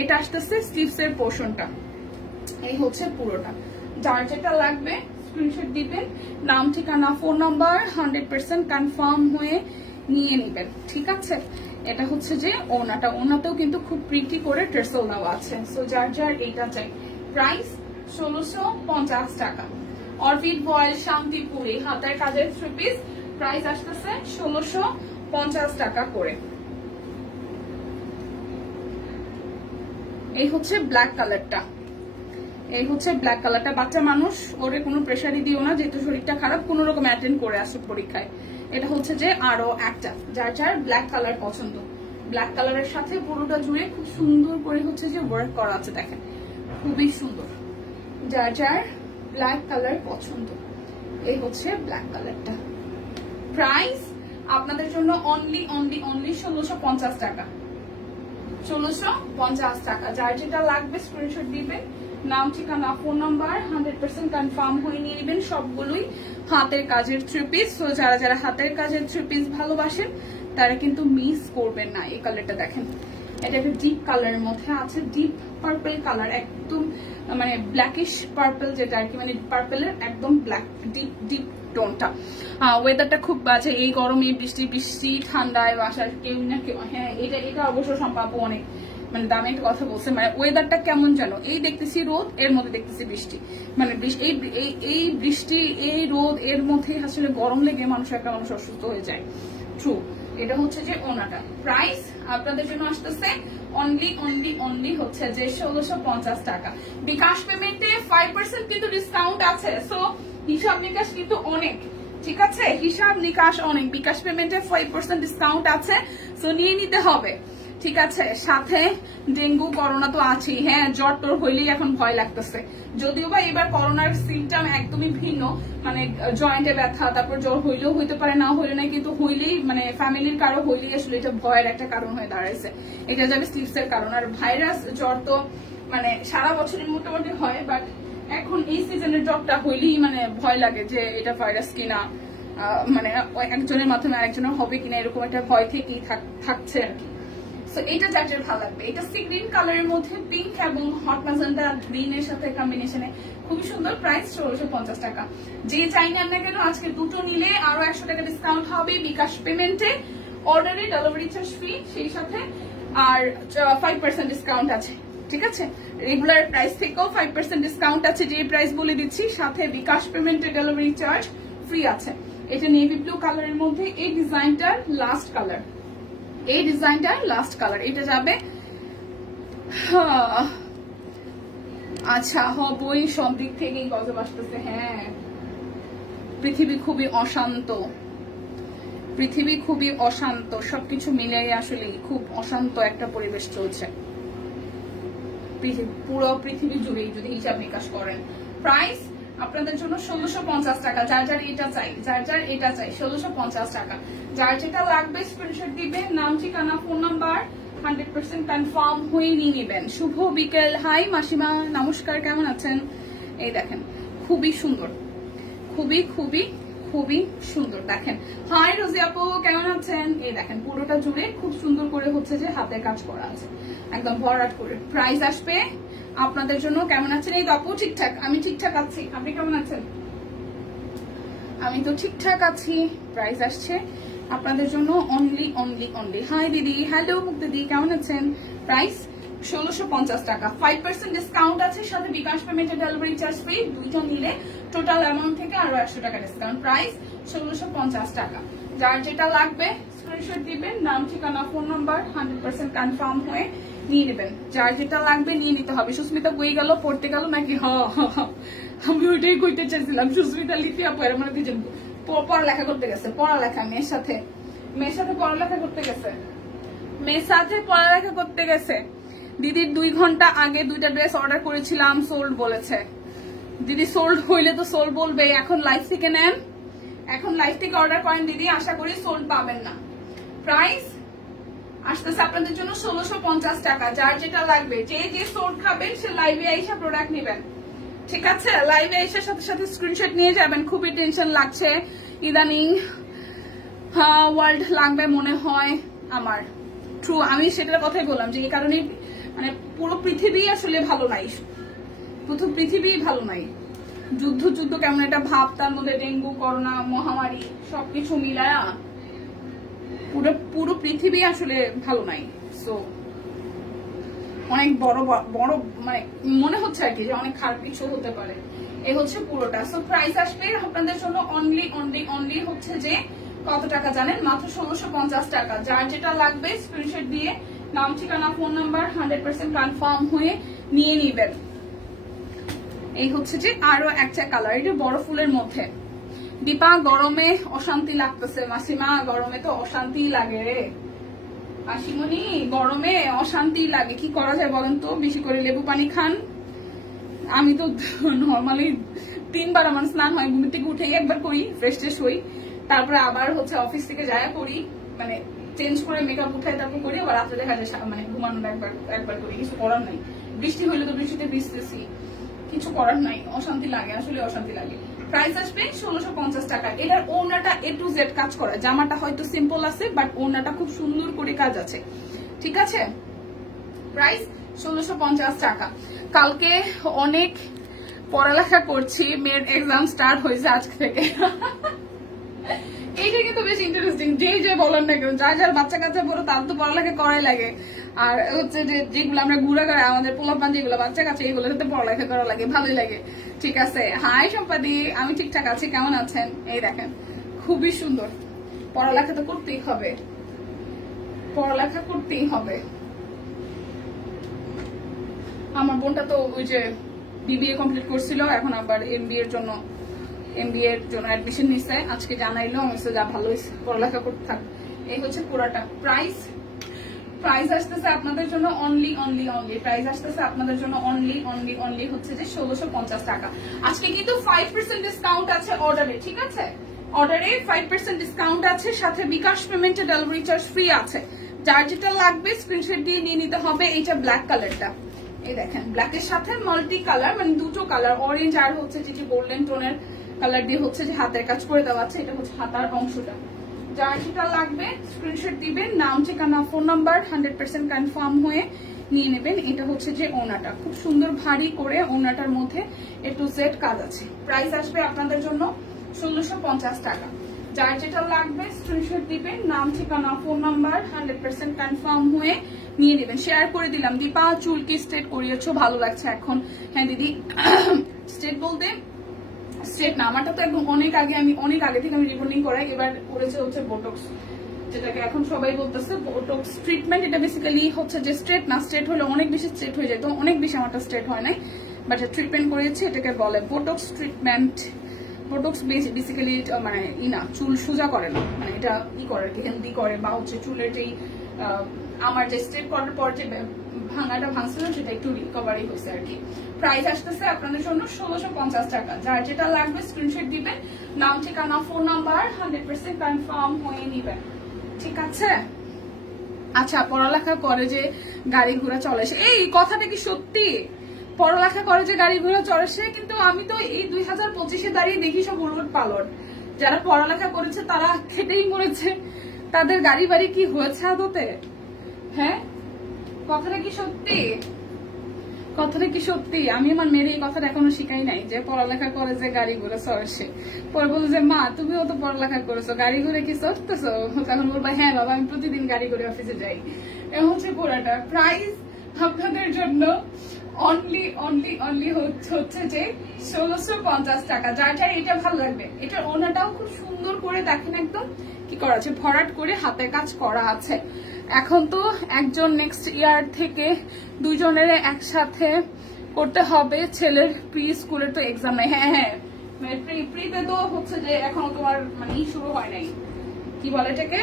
এটা আসতেছে স্লিভস এর পোর্শনটা, এই হচ্ছে পুরোটা। যার যেটা লাগবে স্ক্রিনশট দিবেন, নাম ঠিকানা ফোন নাম্বার 100% কনফার্ম হয়ে নিয়ে নেবেন। ঠিক আছে, এটা হচ্ছে যে ওনাটা, ওনাতেও কিন্তু খুব প্রিটি করে ট্রেসল দেওয়া আছে। সো যার যার এইটা চাই, প্রাইস 1650 টাকা। অরবিট ভয়েল শান্তিপুরি হাতের কাজের 3 পিস, প্রাইস আসতেছে 1650 টাকা করে। এই হচ্ছে ব্ল্যাক কালারটা, এই হচ্ছে ব্ল্যাক কালারটা। বাচ্চা মানুষ, ওরে কোনো প্রেশারই দিও না, যেহেতু শরীরটা খারাপ, কোন রকম অ্যাটেন্ড করে আসে পরীক্ষায়। এটা হচ্ছে যে আরো একটা, যার যার ব্ল্যাক কালার পছন্দ, ব্ল্যাক কালারের সাথে পুরোটা জুড়ে খুব সুন্দর করে হচ্ছে যে ওয়ার্ক করা আছে, দেখেন খুবই সুন্দর। যার যার ব্ল্যাক কালার পছন্দ, এই হচ্ছে ব্ল্যাক কালারটা। প্রাইস আপনাদের জন্য অনলি 1650 টাকা, 1650 টাকা। যার যেটা লাগবে স্ক্রিনশট দিবেন, নাম ঠিকানা ফোন নাম্বার 100% কনফার্ম হয়ে নিয়ে নেবেন। সবগুলোই হাতের কাজের 3 পিস। তো যারা যারা হাতের কাজের 3 পিস ভালোবাসেন তারা কিন্তু মিস করবেন না। এই কালারটা দেখেন, এটা একটা ডিপ কালারের মধ্যে আছে, ডিপ পার্পল কালার, একদম মানে ব্ল্যাকিশ পার্পল, যেটা আর কি মানে পার্পলের একদম ব্ল্যাক ডিপ ডিপ টোনটা। ওয়েদারটা খুব বাজে, এই গরমে বৃষ্টি বৃষ্টি ঠান্ডায় বাসার কেউ না কেউ, হ্যাঁ এটা এটা অবশ্য সম্ভাব্য অনেক মানে দামে একটা কথা বলছে, মানে ওয়েদারটা কেমন যেন, এই দেখতেছি রোদ, এর মধ্যে দেখতেছি বৃষ্টি, মানে এই বৃষ্টি এই রোদ এর মধ্যে আসলে গরম লেগে মানুষ অসুস্থ হয়ে যায়। ট্রু, এটা হচ্ছে যে ওনাটা। প্রাইস আপনাদের জন্য আসতেছে অনলি হচ্ছে যে 1650 টাকা। বিকাশ পেমেন্টে 5% কিন্তু ডিসকাউন্ট আছে, সো হিসাব নিকাশ কিন্তু অনেক, ঠিক আছে, হিসাব নিকাশ অনেক। বিকাশ পেমেন্টে 5% ডিসকাউন্ট আছে, সো নিয়ে নিতে হবে, ঠিক আছে। সাথে ডেঙ্গু করোনা তো আছেই, হ্যাঁ জ্বর তোর হইলেই এখন ভয় লাগতেছে, যদিও বা এবার করোনার সিমটম একদমই ভিন্ন, মানে জয়েন্টে ব্যথা, তারপর জ্বর হইলেও হইতে পারে, না হইলে না, কিন্তু হইলেই মানে ফ্যামিলির কারো হইলেই আসলে এটা ভয়ের একটা কারণ হয়ে দাঁড়াইছে। এটা যাবে স্লিপসের কারণ। আর ভাইরাস জ্বর তো মানে সারা বছরই মোটামুটি হয়, বাট এখন এই সিজনের জ্বরটা হইলেই মানে ভয় লাগে যে এটা ভাইরাস কিনা, মানে একজনের মাধ্যমে আরেকজনের হবে কিনা, এরকম একটা ভয় থেকেই থাকছে আর কি। সো এটা যার যার ভালো লাগবে। এটা সি গ্রিন কালারের মধ্যে পিঙ্ক এবং হট ম্যাজেন্টা গ্রিন এর সাথে কম্বিনেশনে খুবই সুন্দর। প্রাইস 1650 টাকা। যে চাই না কেন আজকে দুটো নিলে আরো 100 টাকা ডিসকাউন্ট হবে বিকাশ পেমেন্টে, অর্ডারে ডেলিভারি চার্জ ফ্রি, সেই সাথে আর 5% ডিসকাউন্ট আছে, ঠিক আছে। রেগুলার প্রাইস থেকেও 5% ডিসকাউন্ট আছে, যে প্রাইস বলে দিচ্ছি, সাথে বিকাশ পেমেন্টে ডেলিভারি চার্জ ফ্রি আছে। এটা নেভি ব্লু কালারের মধ্যে, এই ডিজাইনটার লাস্ট কালার, এই ডিজাইনটার লাস্ট কালার, এটা যাবে আচ্ছা হবই সব দিক থেকেই গজব আসতেছে। হ্যাঁ, পৃথিবী খুবই অশান্ত, পৃথিবী খুবই অশান্ত, সবকিছু মিলিয়ে আসলে খুব অশান্ত একটা পরিবেশ চলছে পুরো পৃথিবী জুড়েই যদি হিসাব নিকাশ করেন। প্রাইস আপনাদের জন্য 1650 টাকা। যার যার এটা চাই, যার যার এটা চাই 1650 টাকা। যার যেটা লাগবে স্ক্রিনশট দিবেন, নাম ঠিকানা ফোন নাম্বার 100% কনফার্ম হয়ে নিয়ে নেবেন। শুভ বিকেল। হাই মাসিমা, নমস্কার, কেমন আছেন? এই দেখেন খুবই সুন্দর, খুবই খুবই খুবই সুন্দর। দেখেন, হাই রোজি আপু, কেমন আছেন? এই দেখেন পুরোটা জুড়ে খুব সুন্দর করে হচ্ছে যে হাতের কাজ করা আছে, একদম ভরাট করে। প্রাইস আসবে আপনাদের জন্য, কেমন আছেন? এই আপু ঠিকঠাক, আমি ঠিকঠাক আছি, আপনি কেমন আছেন? আমি তো ঠিকঠাক আছি। প্রাইস আসছে আপনাদের জন্য অনলি। হাই দিদি, হ্যালো মুখ দিদি, কেমন আছেন? প্রাইস 1650 টাকা। 5% ডিসকাউন্ট আছে, সাথে বিকাশ পেমেন্টে ডেলিভারি চার্জ ফ্রি। দুইটা নিলে টোটাল অ্যামাউন্ট থেকে আরো 100 টাকা ডিসকাউন্ট। প্রাইস 1650 টাকা। যার যেটা লাগবে স্ক্রিনশট দিবেন, নাম ঠিকানা ফোন নাম্বার 100% কনফার্ম হয়ে নিয়ে নেবেন। যার যেটা লাগবে নিয়ে নিতে হবে। সুস্মিতা কই গেল, পড়তে গেল নাকি? আমি ওইটাই কইতে চাইছিলাম। সুস্মিতা লিপি আপু এর মানে দুজন পড়ালেখা করতে গেছে, পড়ালেখা মেয়ের সাথে পড়ালেখা করতে গেছে, মেয়ের সাথে পড়ালেখা করতে গেছে। দিদির 2 ঘন্টা আগে 2টা ড্রেস অর্ডার করেছিলাম, সোল্ড বলেছে। দিদি সোল্ড হইলে তো সোল্ড বলবে। এখন লাইভ থেকে নেন, এখন লাইভ থেকে অর্ডার করেন দিদি, আশা করি সোল্ড পাবেন না। প্রাইস আসতেছে আপনাদের জন্য 1650 টাকা। যার যেটা লাগবে, যে সোল্ড খাবেন সে লাইভে আইসা প্রোডাক্ট নেবেন, ঠিক আছে? লাইভে আইসার সাথে সাথে স্ক্রিনশট নিয়ে যাবেন। খুবই টেনশন লাগছে ইদানিং, ওয়ার্ল্ড লাগবে মনে হয় আমার। ট্রু, আমি সেটার কথাই বললাম যে এই কারণে মানে পুরো পৃথিবী আসলে ভালো নাই, পুরো পৃথিবী ভালো নাই। যুদ্ধ যুদ্ধ কেমন একটা ভাব, তার মধ্যে ডেঙ্গু, করোনা, মহামারী সবকিছু মিলায়া পুরো পৃথিবী আসলে ভালো নাই। সো অনেক বড় বড় মানে মনে হচ্ছে আর কি যে অনেক খারাপ কিছু হতে পারে। এই হচ্ছে পুরোটা। সো প্রাইস আসবে আপনাদের জন্য অনলি হচ্ছে যে কত টাকা জানেন? মাত্র 1650 টাকা। যার যেটা লাগবে স্ক্রিনশট দিয়ে নাম, ঠিকানা, ফোন নাম্বার 100% কনফার্ম হয়ে নিয়ে নিবেন। এই হচ্ছে যে আরো একটা কালার, এটা বড় ফুলের মধ্যে। দীপা গরমে অশান্তি লাগতেছে। মাসিমা গরমে তো অশান্তি লাগে রে মাসিমণি, গরমে অশান্তি লাগে, কি করা যায় বলেন তো? বেশি করে লেবু পানি খান। আমি তো নর্মালি 3 বার আমার স্নান হয়, ঘুম থেকে উঠে একবার করি, ফ্রেশ ট্রেশ হই, তারপরে আবার হচ্ছে অফিস থেকে যায় করি, মানে চেঞ্জ করে মেকআপ উঠাই তারপর করি, আবার রাত্রে দেখা যায় মানে ঘুমানোর একবার করি। কিছু করার নাই, বৃষ্টি হইলে তো বৃষ্টিতে ভিজতেছি, কিছু করার নাই, অশান্তি লাগে, আসলে অশান্তি লাগে। প্রাইস আসবে 1650 টাকা। এটার ওড়নাটা A to Z কাজ করা, জামাটা হয়তো সিম্পল আছে বাট ওড়নাটা খুব সুন্দর করে কাজ আছে, ঠিক আছে? প্রাইস 1650 টাকা। কালকে অনেক পড়ালেখা করছি, মেয়ের এক্সাম স্টার্ট হয়েছে আজকে থেকে। এইটা কিন্তু বেশ ইন্টারেস্টিং, যে বলেন না কেন, যার বাচ্চা কাচ্চা বড় তার তো পড়ালেখা করাই লাগে। আর হচ্ছে যে যেগুলো আমরা ঘুরা করে আমাদের পোলাপান যেগুলো বাচ্চা কাচ্চা এগুলোর সাথে পড়ালেখা করা লাগে, ভালোই লাগে, ঠিক আছে? হাই সম্পাদি, আমি ঠিকঠাক আছি, কেমন আছেন? এই দেখেন খুবই সুন্দর। পড়ালেখা তো করতেই হবে, পড়ালেখা করতেই হবে। আমার বোনটা তো ওই যে BBA কমপ্লিট করছিল, এখন আবার MBA এর জন্য অ্যাডমিশন নিচ্ছে। আজকে জানাইলো, আমি যা ভালো পড়ালেখা করতে থাক। এই হচ্ছে পুরাটা। প্রাইস আসতেছে আপনাদের জন্য অনলি প্রাইস আসতেছে আপনাদের জন্য অনলি হচ্ছে যে 1650 টাকা। আজকে কিন্তু 5% ডিসকাউন্ট আছে অর্ডারে, ঠিক আছে? অর্ডারে 5% ডিসকাউন্ট আছে, সাথে বিকাশ পেমেন্টে ডেলিভারি চার্জ ফ্রি আছে। যার যেটা লাগবে স্ক্রিনশট দিয়ে নিয়ে নিতে হবে। এইটা ব্ল্যাক কালারটা, এই দেখেন ব্ল্যাকের সাথে মাল্টি কালার, মানে দুটো কালার, অরেঞ্জ আর হচ্ছে যে গোল্ডেন টোনের কালার দিয়ে হচ্ছে যে হাতের কাজ করে দেওয়া আছে। এটা হচ্ছে হাতার অংশটা। যার যেটা লাগবে স্ক্রিনশট দিবেন, নাম, ঠিকানা, ফোন নাম্বার 100% কনফার্ম হয়ে নিয়ে নেবেন। এটা হচ্ছে যে ওনাটা খুব সুন্দর ভারী করে, ওনাটার মধ্যে A to Z কাজ আছে। প্রাইস আসবে আপনাদের জন্য 1650 টাকা। যার যেটা লাগবে স্ক্রিনশট দিবেন, নাম, ঠিকানা, ফোন নাম্বার 100% কনফার্ম হয়ে নিয়ে নেবেন। শেয়ার করে দিলাম। দীপা চুল কি স্ট্রেট করিয়েছো? ভালো লাগছে এখন। হ্যাঁ দিদি, স্ট্রেট বলতে স্ট্রেট না, আমারটা তো একদম অনেক আগে থেকে আমি রিবন্ডিং করাই, এবার করেছে হচ্ছে বোটক্স, যেটাকে এখন সবাই বলতেছে বোটক্স ট্রিটমেন্ট। এটা বেসিক্যালি হচ্ছে যে স্ট্রেট না, স্ট্রেট হলে অনেক বেশি স্ট্রেট হয়ে যায়, তো অনেক বেশি আমারটা স্ট্রেট হয় নাই, বাট ট্রিটমেন্ট করেছি, এটাকে বলে বোটক্স ট্রিটমেন্ট। বোটক্স বেসিক্যালি মানে না, চুল সোজা করে না, মানে এটা করে আর কি, হেলদি করে, বা হচ্ছে চুলের যেই আমার যে স্ট্রেট করার পর যে ভাঙাটা ভাঙছিল সেটা একটু রিকভারি হয়েছে আর কি। প্রাইস আসতেছে আপনাদের জন্য 1650 টাকা। যার যেটা লাগবে স্ক্রিনশট দিবেন, নাম, ঠিকানা, ফোন নাম্বার 100% কনফার্ম হয়ে নিবেন, ঠিক আছে? আচ্ছা, পড়ালেখা করে যে গাড়ি ঘোড়া চলে, এই কথাটা কি সত্যি? পড়ালেখা করে যে গাড়ি ঘোড়া চলে সে, কিন্তু আমি তো এই 2025-এ দাঁড়িয়ে দেখি সব উলট পালট। যারা পড়ালেখা করেছে তারা খেটেই মরেছে, তাদের গাড়ি বাড়ি কি হয়েছে আদতে? হ্যাঁ, কথাটা কি সত্যি? কথাটা কি সত্যি? আমি আমার মেয়ের এই কথাটা এখনো শিখাই নাই, যে পড়ালেখা করে যে গাড়ি ঘোড়া চড়ছে। পরে বলতো যে মা তুমিও তো পড়ালেখা করেছো, গাড়ি ঘোড়া কি চড়তেছো? তখন বলবো হ্যাঁ বাবা, আমি প্রতিদিন গাড়ি ঘোড়ে অফিসে যাই। এ হচ্ছে পুরাটা। প্রাইস আপনাদের জন্য অনলি হচ্ছে যে 1650 টাকা। যার এটা ভালো লাগবে। এটার ওনাটাও খুব সুন্দর করে দেখেন, একদম কি করা আছে, ভরাট করে হাতের কাজ করা আছে। এখন তো একজন নেক্সট ইয়ার থেকে দুজনের একসাথে করতে হবে। ছেলের প্রি স্কুলের তো এক্সাম নেই। হ্যাঁ, প্রিতে তো হচ্ছে যে এখনো তোমার মানে শুরু হয় নাই, কি বলে এটাকে,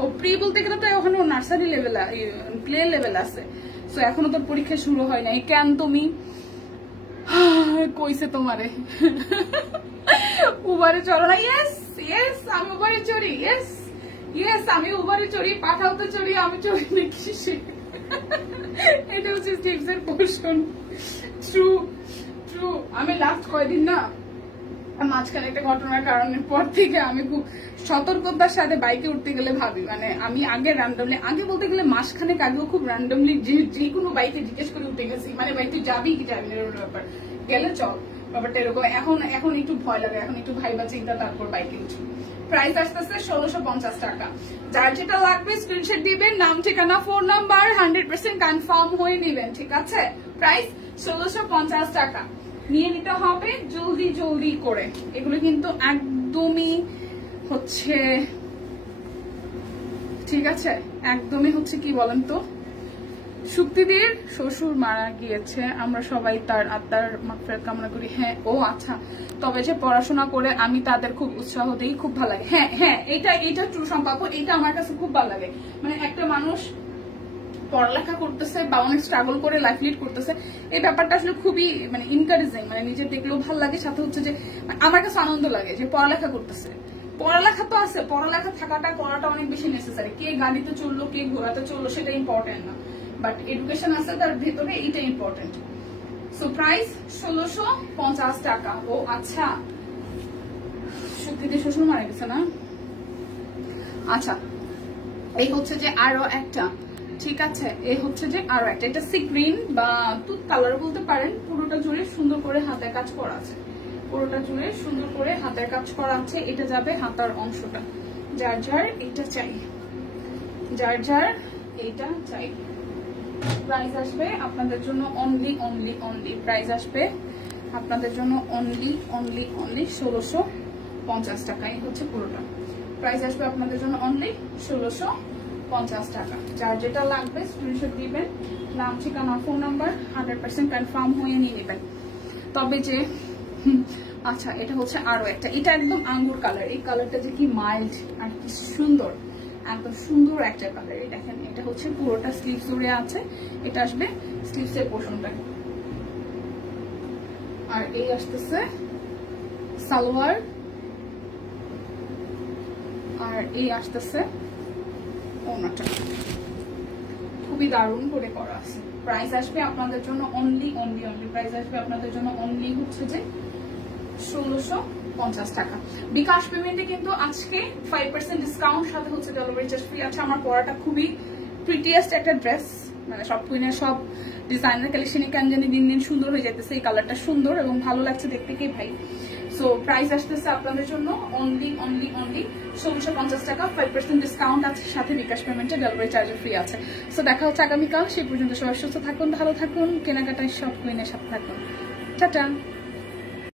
ও প্রি বলতে গেলে তো ওখানে নার্সারি লেভেল, প্লে লেভেল আছে। সো এখনো তোর পরীক্ষা শুরু হয় নাই। কেন তুমি কইছে তোমারে উবারে চলো না? ইয়েস আমি উবারে চড়ি। ইয়েস আমি উবারে চড়ি, পাঠাওতে চড়ি, আমি চড়ি নাকি? এটা হচ্ছে টিপসের পোর্শন। ট্রু। আমি লাস্ট কয়দিন না, মাঝখানে একটা ঘটনার কারণের পর থেকে আমি খুব সতর্কতার সাথে বাইকে উঠতে গেলে ভাবি, মানে আমি আগে বলতে গেলে মাসখানেক আগেও খুব র্যান্ডমলি যে কোনো বাইকে জিজ্ঞেস করে উঠে গেছি, মানে ভাই তুই যাবি কি যাবি না ব্যাপার, গেলে চল। ব্যাপারটা এরকম। এখন একটু ভয় লাগে, এখন একটু ভাইবা চিন্তা তারপর বাইকে উঠি। প্রাইস আসতেছে 1650 টাকা। যার যেটা লাগবে স্ক্রিনশট দিবেন, নাম ঠিকানা ফোন নাম্বার 100% কনফার্ম হয়ে নেবেন, ঠিক আছে? প্রাইস 1650 টাকা নিয়ে নিতে হবে জলদি জলদি করে। এগুলো কিন্তু একদমই হচ্ছে, ঠিক আছে, একদমই হচ্ছে কি বলেন তো, শুক্তিদির শ্বশুর মারা গিয়েছে, আমরা সবাই তার আত্মার মাগফিরাত কামনা করি। হ্যাঁ, ও আচ্ছা, তবে যে পড়াশোনা করে আমি তাদের খুব উৎসাহ দিই, খুব ভালো লাগে। হ্যাঁ হ্যাঁ, এটা ট্রু সম্পর্ক, এটা আমার কাছে খুব ভালো লাগে। মানে একটা মানুষ পড়ালেখা করতেছে বা অনেক স্ট্রাগল করে লাইফ লিড করতেছে, এই ব্যাপারটা আসলে খুবই মানে ইনকারেজিং, মানে নিজের দেখলেও ভালো লাগে, সাথে হচ্ছে যে আমার কাছে আনন্দ লাগে যে পড়ালেখা করতেছে। পড়ালেখা তো আছে, পড়ালেখা থাকাটা করাটা অনেক বেশি নেসেসারি। কে গাড়িতে চললো, কে ঘোড়াতে চললো, সেটা ইম্পর্টেন্ট না, বাট এডুকেশন আছে তার ভেতরে, এইটা ইম্পর্টেন্ট। সো প্রাইস 1650 টাকা। ও আচ্ছা, সত্যিতে শ্বশুর মারা গেছে না? আচ্ছা, এই হচ্ছে যে আরো একটা, ঠিক আছে, এই হচ্ছে যে আরো একটা, এটা সি গ্রিন বা তুত কালার বলতে পারেন। পুরোটা জুড়ে সুন্দর করে হাতের কাজ করা আছে, পুরোটা জুড়ে সুন্দর করে হাতের কাজ করা আছে। এটা যাবে হাতার অংশটা। যার যার এটা চাই, যার যার এইটা চাই। প্রাইস আসবে আপনাদের জন্য অনলি অনলি অনলি, প্রাইস আসবে আপনাদের জন্য অনলি অনলি অনলি 1650 টাকা। এই হচ্ছে পুরোটা প্রাইস আসবে আপনাদের জন্য অনলি 1650 টাকা। যার যেটা লাগবে স্ক্রিনশট দিবেন, নাম ঠিকানা ফোন নাম্বার 100% কনফার্ম হয়ে নিয়ে নেবেন। তবে যে আচ্ছা, এটা হচ্ছে আরো একটা, এটা একদম আঙ্গুর কালার। এই কালারটা যে কি মাইল্ড আর কি সুন্দর, একদম সুন্দর একটা কালার। দেখেন, এটা হচ্ছে পুরোটা স্লিভ জুড়ে আছে, এটা আসবে স্লিভস এর পোর্শনটা। আর এই আসতেছে সালোয়ার, আর এই আসতেছে ওনাটা। খুবই দারুণ করে করা আছে। প্রাইস আসবে আপনাদের জন্য অনলি অনলি অনলি, প্রাইস আসবে আপনাদের জন্য অনলি হচ্ছে যে 1650 টাকা। বিকাশ পেমেন্টে কিন্তু আজকে 5% ডিসকাউন্ট, সাথে হচ্ছে ডেলিভারি চার্জ ফ্রি আছে। আমার পরাটা খুবই প্রিটিয়েস্ট একটা ড্রেস, মানে সব কুইনের সব ডিজাইনার কালেকশনে কেন জানি দিন দিন সুন্দর হয়ে যাইতেছে। এই কালারটা সুন্দর এবং ভালো লাগছে দেখতে, কে ভাই। সো প্রাইস আসতেছে আপনাদের জন্য অনলি অনলি অনলি 1650 টাকা, 5% ডিসকাউন্ট আছে, সাথে বিকাশ পেমেন্টে ডেলিভারি চার্জ ফ্রি আছে। সো দেখা হচ্ছে আগামীকাল, সেই পর্যন্ত সবাই সুস্থ থাকুন, ভালো থাকুন, কেনাকাটায় সব কুইনের সাথে থাকুন। টাটা।